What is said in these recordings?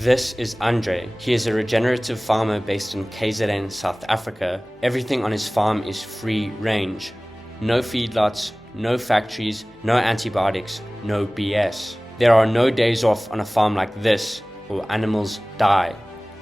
This is Andre. He is a regenerative farmer based in KZN, South Africa. Everything on his farm is free range. No feedlots, no factories, no antibiotics, no BS. There are no days off on a farm like this, or animals die.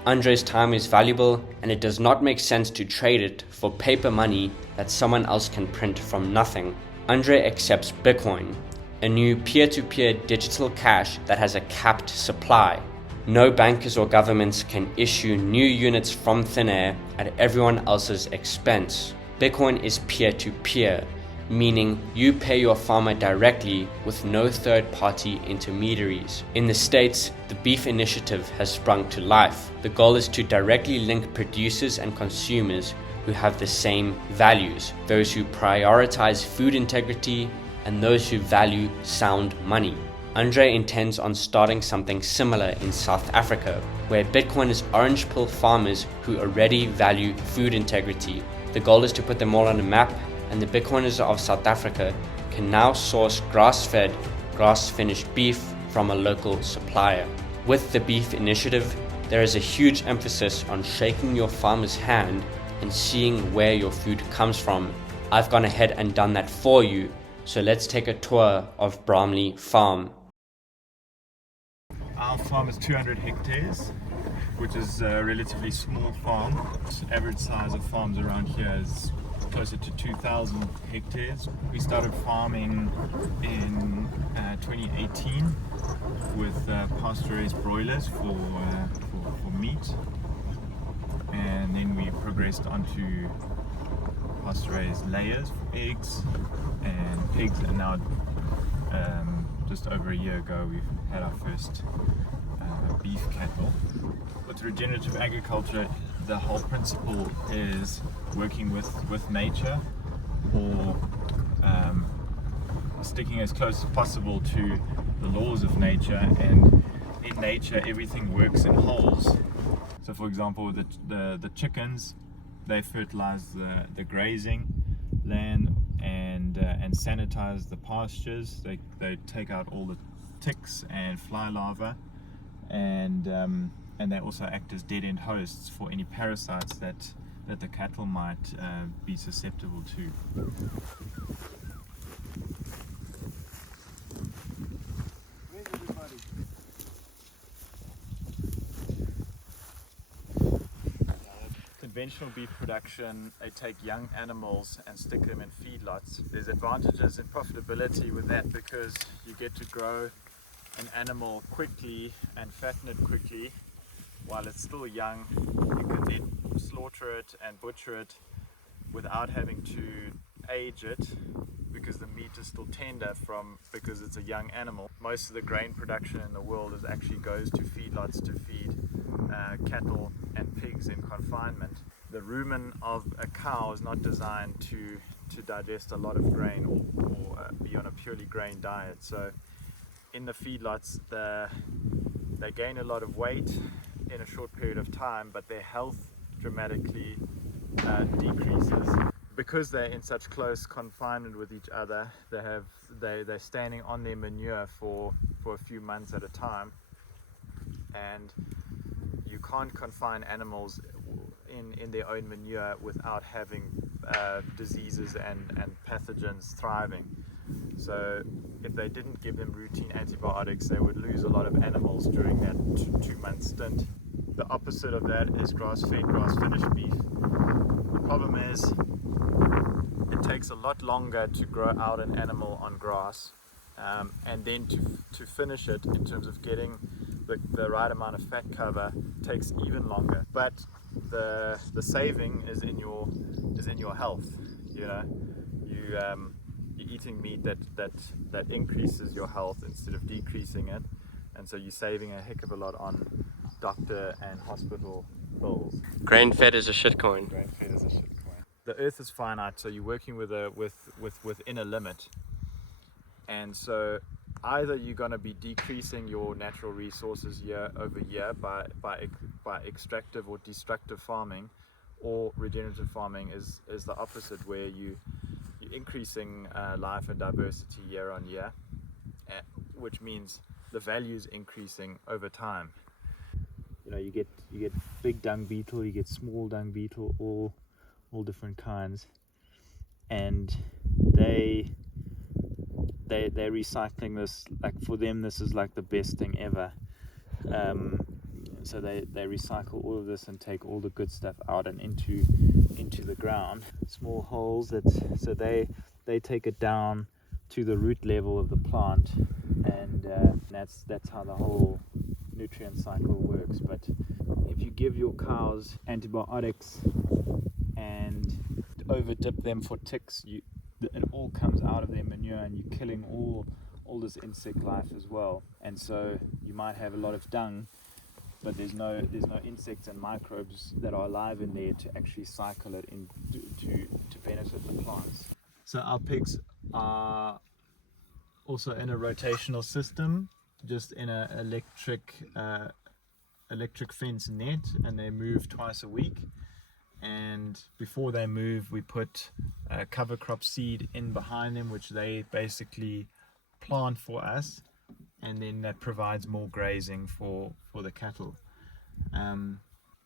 Andre's time is valuable, and it does not make sense to trade it for paper money that someone else can print from nothing. Andre accepts Bitcoin, a new peer-to-peer digital cash that has a capped supply. No bankers or governments can issue new units from thin air at everyone else's expense. Bitcoin is peer-to-peer, meaning you pay your farmer directly with no third-party intermediaries. In the States, the Beef Initiative has sprung to life. The goal is to directly link producers and consumers who have the same values, those who prioritize food integrity and those who value sound money. Andre intends on starting something similar in South Africa, where Bitcoin is orange pill farmers who already value food integrity. The goal is to put them all on a map, and the Bitcoiners of South Africa can now source grass-fed, grass-finished beef from a local supplier. With the Beef Initiative, there is a huge emphasis on shaking your farmer's hand and seeing where your food comes from. I've gone ahead and done that for you, so let's take a tour of Bramleigh Farm. Our farm is 200 hectares, which is a relatively small farm. The average size of farms around here is closer to 2,000 hectares. We started farming in 2018 with pasture-raised broilers for meat, and then we progressed onto pasture-raised layers for eggs and pigs, and now just over a year ago we've had our first beef cattle. With regenerative agriculture, the whole principle is working with nature, or sticking as close as possible to the laws of nature. And in nature, everything works in wholes. So, for example, the chickens, they fertilize the grazing land and sanitize the pastures. They take out all the ticks and fly larvae, and they also act as dead-end hosts for any parasites that the cattle might be susceptible to. Where's everybody? Conventional beef production, they take young animals and stick them in feedlots. There's advantages in profitability with that because you get to grow an animal quickly and fatten it quickly while it's still young. You can then slaughter it and butcher it without having to age it, because the meat is still tender because it's a young animal. Most of the grain production in the world actually goes to feedlots to feed cattle and pigs in confinement. The rumen of a cow is not designed to digest a lot of grain or be on a purely grain diet. So in the feedlots, they gain a lot of weight in a short period of time, but their health dramatically decreases. Because they're in such close confinement with each other, they're standing on their manure for a few months at a time, and you can't confine animals in their own manure without having diseases and pathogens thriving. So if they didn't give them routine antibiotics, they would lose a lot of animals during that 2-month stint. The opposite of that is grass-fed, grass-finished beef. The problem is it takes a lot longer to grow out an animal on grass, and then to finish it in terms of getting the right amount of fat cover takes even longer. But the saving is in your health. You know, you're eating meat that increases your health instead of decreasing it, and so you're saving a heck of a lot on doctor and hospital bills. Grain-fed is a shitcoin. Grain-fed is a shitcoin. The earth is finite, so you're working within a limit, and so either you're going to be decreasing your natural resources year over year by extractive or destructive farming, or regenerative farming is the opposite, where you're increasing life and diversity year on year, which means the value is increasing over time. you get big dung beetle, you get small dung beetle, all different kinds, and they're recycling this. Like, for them, this is like the best thing ever. So they recycle all of this and take all the good stuff out and into the ground. Small holes so they take it down to the root level of the plant, and that's how the whole nutrient cycle works. But if you give your cows antibiotics and over dip them for ticks, it all comes out of their manure, and you're killing all this insect life as well. And so you might have a lot of dung, but there's no insects and microbes that are alive in there to actually cycle it in to benefit the plants. So our pigs are also in a rotational system, just in an electric fence net, and they move twice a week. And before they move, we put cover crop seed in behind them, which they basically plant for us, and then that provides more grazing for the cattle.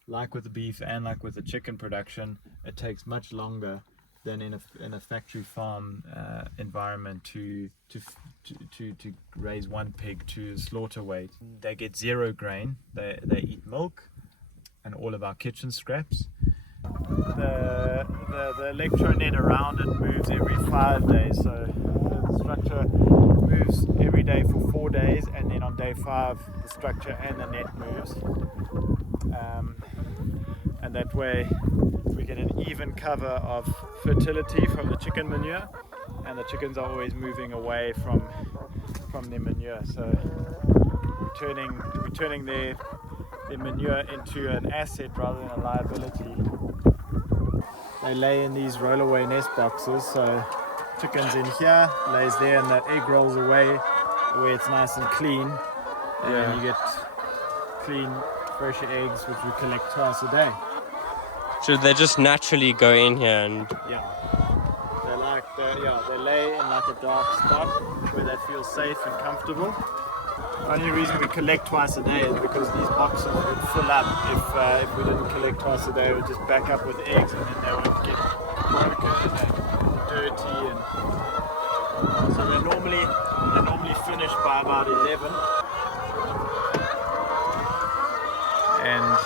Like with the beef and like with the chicken production, it takes much longer than in a factory farm environment to raise one pig to slaughter weight. They get zero grain, they eat milk and all of our kitchen scraps. The electronet around it moves every 5 days, so the structure moves every day for 4 days, and then on day 5 the structure and the net moves, and that way we get an even cover of fertility from the chicken manure, and the chickens are always moving away from their manure, so we're turning their manure into an asset rather than a liability. They lay in these roll-away nest boxes, so chickens in here, lays there, and the egg rolls away where it's nice and clean, and then you get clean, fresh eggs, which we collect twice a day. So they just naturally go in here and... They lay in like a dark spot where they feel safe and comfortable. The only reason we collect twice a day is because these boxes would fill up if we didn't collect twice a day. It would just back up with eggs, and then they would get broken and dirty. And so they normally finish by about 11. And